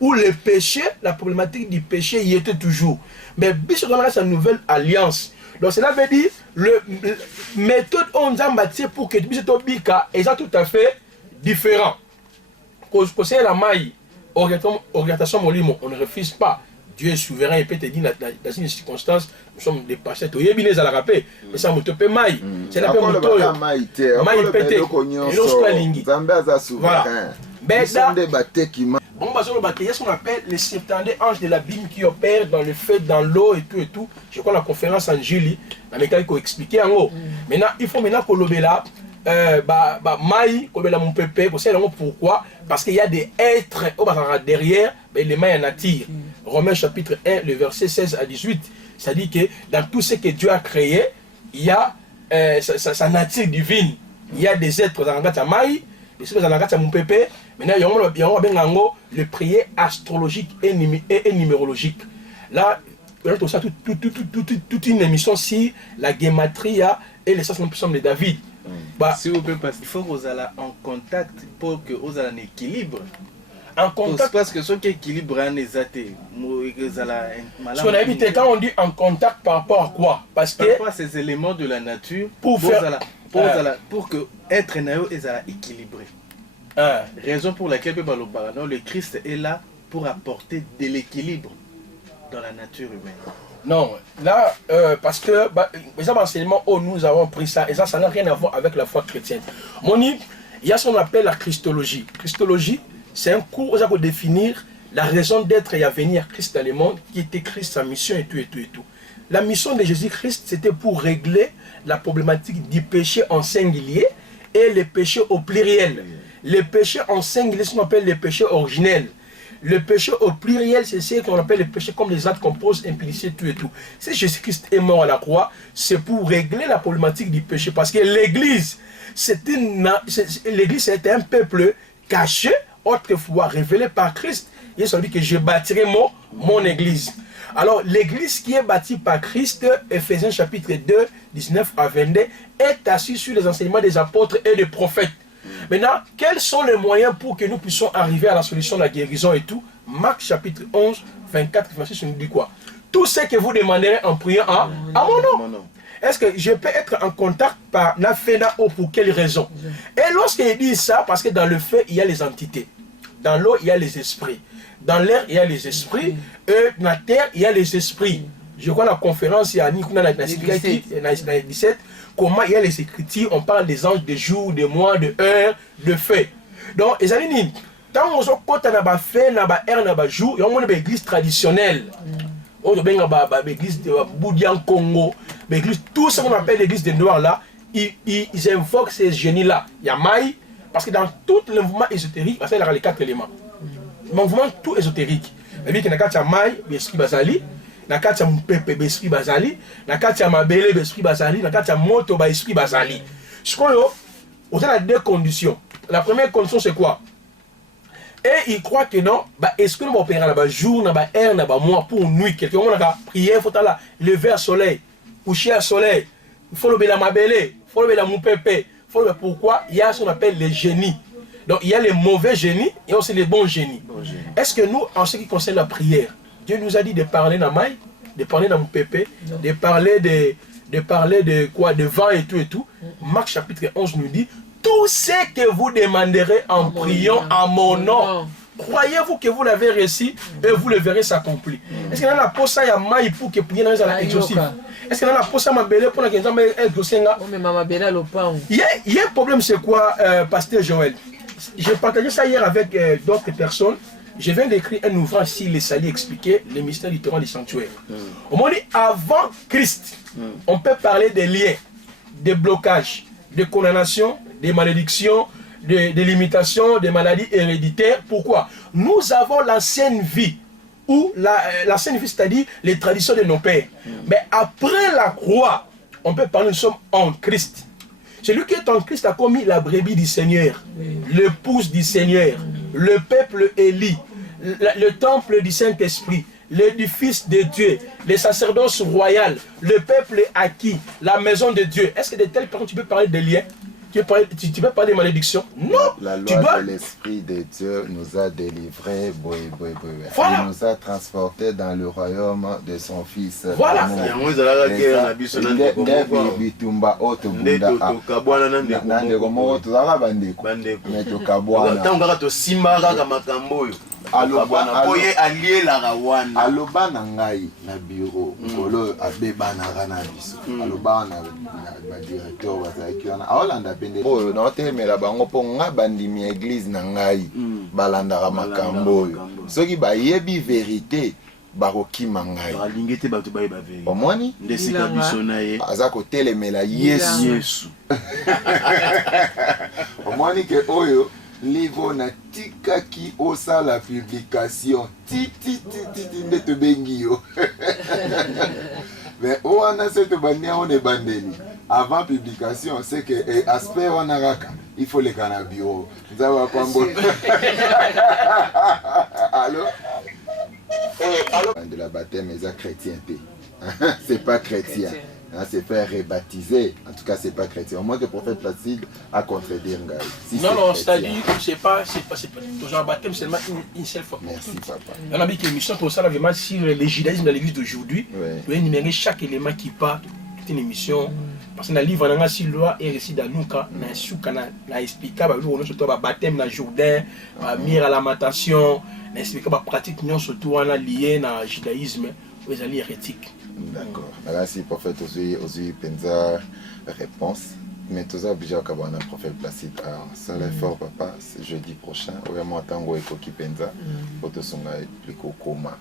où le péché, la problématique du péché y était toujours. Mais bis dans la nouvelle alliance. Donc cela veut dire, le méthode on a bâti pour que bis bika est tout à fait différent. Quand c'est la maille, orientation molimo, on ne refuse pas. Dieu est souverain, il peut te dire dans une circonstance, nous sommes des pasteurs. Tu es bien à la rapper, mais ça me te paie maille. C'est la paix moto. Maille pété. Et l'autre pas lingi. Voilà. Bon, il y a ce qu'on appelle les 70 anges de la Bible qui opèrent dans le feu, dans l'eau et tout et tout. Je crois la conférence en Julie, dans laquelle il faut expliquer en haut. Maintenant, il faut maintenant qu'on l'obéisse là. Maï, comme la mon pépé, pourquoi? Parce qu'il y a des êtres derrière, les mailles en attire. Romains chapitre 1, le verset 16 à 18, ça dit que dans tout ce que Dieu a créé, il y a sa nature divine. Il y a des êtres dans la maï, des êtres dans la mon pépé. Maintenant, il y a le prier astrologique et numérologique. Là, il y a toute une émission sur la gématria et les 60% de David. Si vous pouvez passer, il faut que vous allez en contact pour que vous ayez un équilibre. En contact, parce que ce qui équilibre est athée. Quand on dit en contact par rapport à quoi? Parce que par rapport à ces éléments de la nature pour que être équilibré. Raison pour laquelle le Christ est là pour apporter de l'équilibre dans la nature humaine. Non, là, parce que les enseignements où nous avons pris ça, et ça n'a rien à voir avec la foi chrétienne. Il y a ce qu'on appelle la Christologie. Christologie, c'est un cours où on va définir la raison d'être et à venir Christ dans le monde, qui était Christ, sa mission et tout et tout et tout. La mission de Jésus-Christ, c'était pour régler la problématique du péché en singulier et le péché au pluriel. Le péché en singulier, c'est ce qu'on appelle le péché originel. Le péché au pluriel, c'est ce qu'on appelle le péché comme les actes qu'on pose implicites, tout et tout. Si Jésus-Christ est mort à la croix, c'est pour régler la problématique du péché. Parce que l'Église, c'était un peuple caché, autrefois révélé par Christ. Il a dit que je bâtirai mon Église. Alors, l'Église qui est bâtie par Christ, Ephésiens chapitre 2, 19 à 22, est assise sur les enseignements des apôtres et des prophètes. Maintenant, quels sont les moyens pour que nous puissions arriver à la solution de la guérison et tout? Marc chapitre 11, 24, 26, nous dit quoi? Tout ce que vous demanderez en priant à mon nom. Est-ce que je peux être en contact par Nafena ou pour quelle raison? Et lorsqu'il dit ça, parce que dans le feu, il y a les entités. Dans l'eau, il y a les esprits. Dans l'air, il y a les esprits. Et dans la terre, il y a les esprits. Je crois la conférence, il y a Nikuna 17. Comment il y a les écritures, on parle des anges, des jours, des mois, de heures, de faits. Donc, les amis, tant qu'on a des faits, des heures, des jours, il y a une église traditionnelle. On a une église de Boudian Congo, l'église, tout ce qu'on appelle l'église des Noirs là, ils invoquent ces génies-là. Il y a Maï, parce que dans tout le mouvement ésotérique, parce qu'il y a les 4 éléments. Le mouvement tout ésotérique. Il y a Maï, l'esprit basali. Nakati ya mpepe besprit bazali, nakati ya mabele besprit bazali, nakati ya moto ba esprit bazali. Sikoyo, on a deux conditions. La première condition c'est quoi? Et il croit que non, bah est-ce que nous opérer là-bas jour, là-bas heure, là-bas mois pour nuit, quelqu'un on a prière, faut là lever à soleil, coucher à soleil. Il faut lever la mabele, il faut lever la mpepe. Pourquoi? Il y a ce qu'on appelle les génies. Donc il y a les mauvais génies et aussi les bons génies. Est-ce que nous, en ce qui concerne la prière, Dieu nous a dit de parler dans maï, de parler dans mon pépé, de parler de quoi, de vent et tout et tout. Marc chapitre 11 nous dit, tout ce que vous demanderez en priant à mon nom, croyez-vous que vous l'avez reçu et vous le verrez s'accomplir. Est-ce que dans la poste il y a maï pour que prier dans les exaucifs? Est-ce que dans la poste il y a belle pour que les gens aient exaucé? Il y a un problème, c'est quoi, pasteur Joël? J'ai partagé ça hier avec d'autres personnes. Je viens d'écrire un ouvrage sur les salis expliqués, les mystères du torrent du sanctuaire. On m'a dit, avant Christ, on peut parler des liens, des blocages, des condamnations, des malédictions, des limitations, des maladies héréditaires. Pourquoi? Nous avons l'ancienne vie, ou l'ancienne vie, c'est-à-dire les traditions de nos pères. Mais après la croix, on peut parler, nous sommes en Christ. Celui qui est en Christ a commis la brebis du Seigneur, l'épouse du Seigneur, le peuple élu, le temple du Saint-Esprit, l'édifice de Dieu, les sacerdoces royales, le peuple acquis, la maison de Dieu. Est-ce que de telles personnes, tu peux parler de liens? Tu peux parler de malédiction? Non. La loi de l'Esprit de Dieu nous a délivrés. Voilà. Il nous a transportés dans le royaume de son Fils. Voilà. aloba na ngai na bureau ngolo abeba na rana biso aloba na directeur bazaki wana aolanda pende oyo na otemela bango mpo nga bandimi église na ngai balandaka makambo oyo soki bayebi vérité bakokima ngai omoni aza kotelemela yesu omoni ke oyo livre na tikaki osala publication ti nde tobengi yo mais wana se tobandi yango na ebandeli avant publication c'est que aspect wana kaka il faut leka na bureau nzaba akwambo de la baptême eza chrétien te c'est pas chrétien. C'est faire rebaptiser. En tout cas, c'est pas chrétien. Au moins, le prophète Placide a contredire Ngaï. Si non, c'est-à-dire, c'est pas toujours un baptême seulement une seule fois. Merci, papa. On a dit que l'émission, pour ça, vraiment, sur le judaïsme de l'église d'aujourd'hui, vous pouvez énumérer chaque élément qui part, toute une émission. Parce que dans le livre, on a aussi loi et récit d'Anouka, on a expliqué, surtout le baptême dans le Jourdain, mire à lamentation, on a expliqué la pratique, surtout on a lié dans le judaïsme, aux alliés hérétiques. D'accord. Merci, prophète, aussi penza réponse. Mais tout ça, obligé à avoir un prophète Placide. Ça l'effort, papa, c'est jeudi prochain. Vraiment, tango et koki penza, pour te songa plus koma.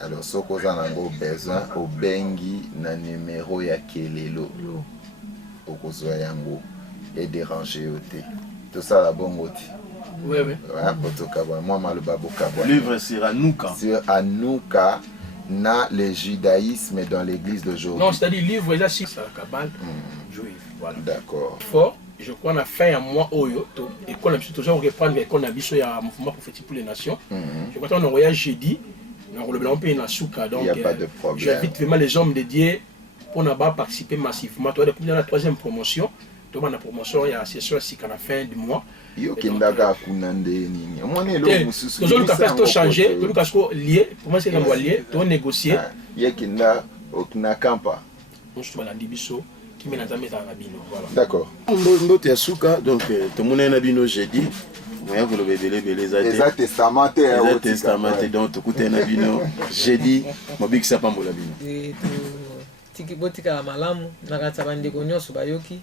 Alors, ce qu'on a besoin, au bengi, na numéro ya kelelo, au kozoa yango, et déranger au thé. Tout ça, la bonne route. Oui. Moi, malobabo kabwa. Livre sur Anouka. Sur Anouka. Na le judaïsme dans l'église d'aujourd'hui. Non, c'est-à-dire livre là c'est la Kabbale juive. Voilà. D'accord. Fort, je crois qu'on a fait un mois Oyo et qu'on a toujours reprendre l'école d'Abisso et un mouvement prophétique pour les nations. Je crois qu'on a voyage jeudi, on a le pays dans Souka donc il n'y a pas de problème. J'invite vraiment les hommes dédiés pour ne pas participer massivement. Toi depuis la troisième promotion, toi la promotion il y a session ici qu'à la fin du mois. Yo kindaga kunande nini. Omone lo mususu. Nous allons faire tout changer, nous allons lier, pour moi c'est la lier, tout négocier. Ye kinda okina kampa. Nous sommes dans Dibiso qui met dans la bino, voilà. D'accord. Mbote ya suka donc tout monde na bino jeudi. Moya ko lobe belé za les testamentaires. Les testamentaires donc tout côté na bino jeudi mobik sa pambola bino. Tiki botika la malamu nakata bandeko nyonso bayoki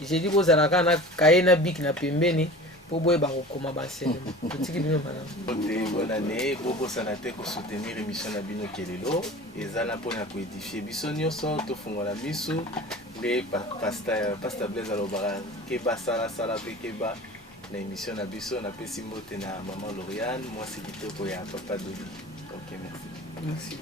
jeudi bozalaka na kaena bik na pembeni po boye bakokoma basele tiki bino malamu bonne année bobo sanate ko soutenir émission na bino kelelo ezala pona ko édifier biso nyonso to fungola misu nde pasteur Blaise alobara ke basala sala pe ke ba na émission na biso na pesi mbote na maman Lauriane moi c'est kitoko ya papa Doli. OK, merci.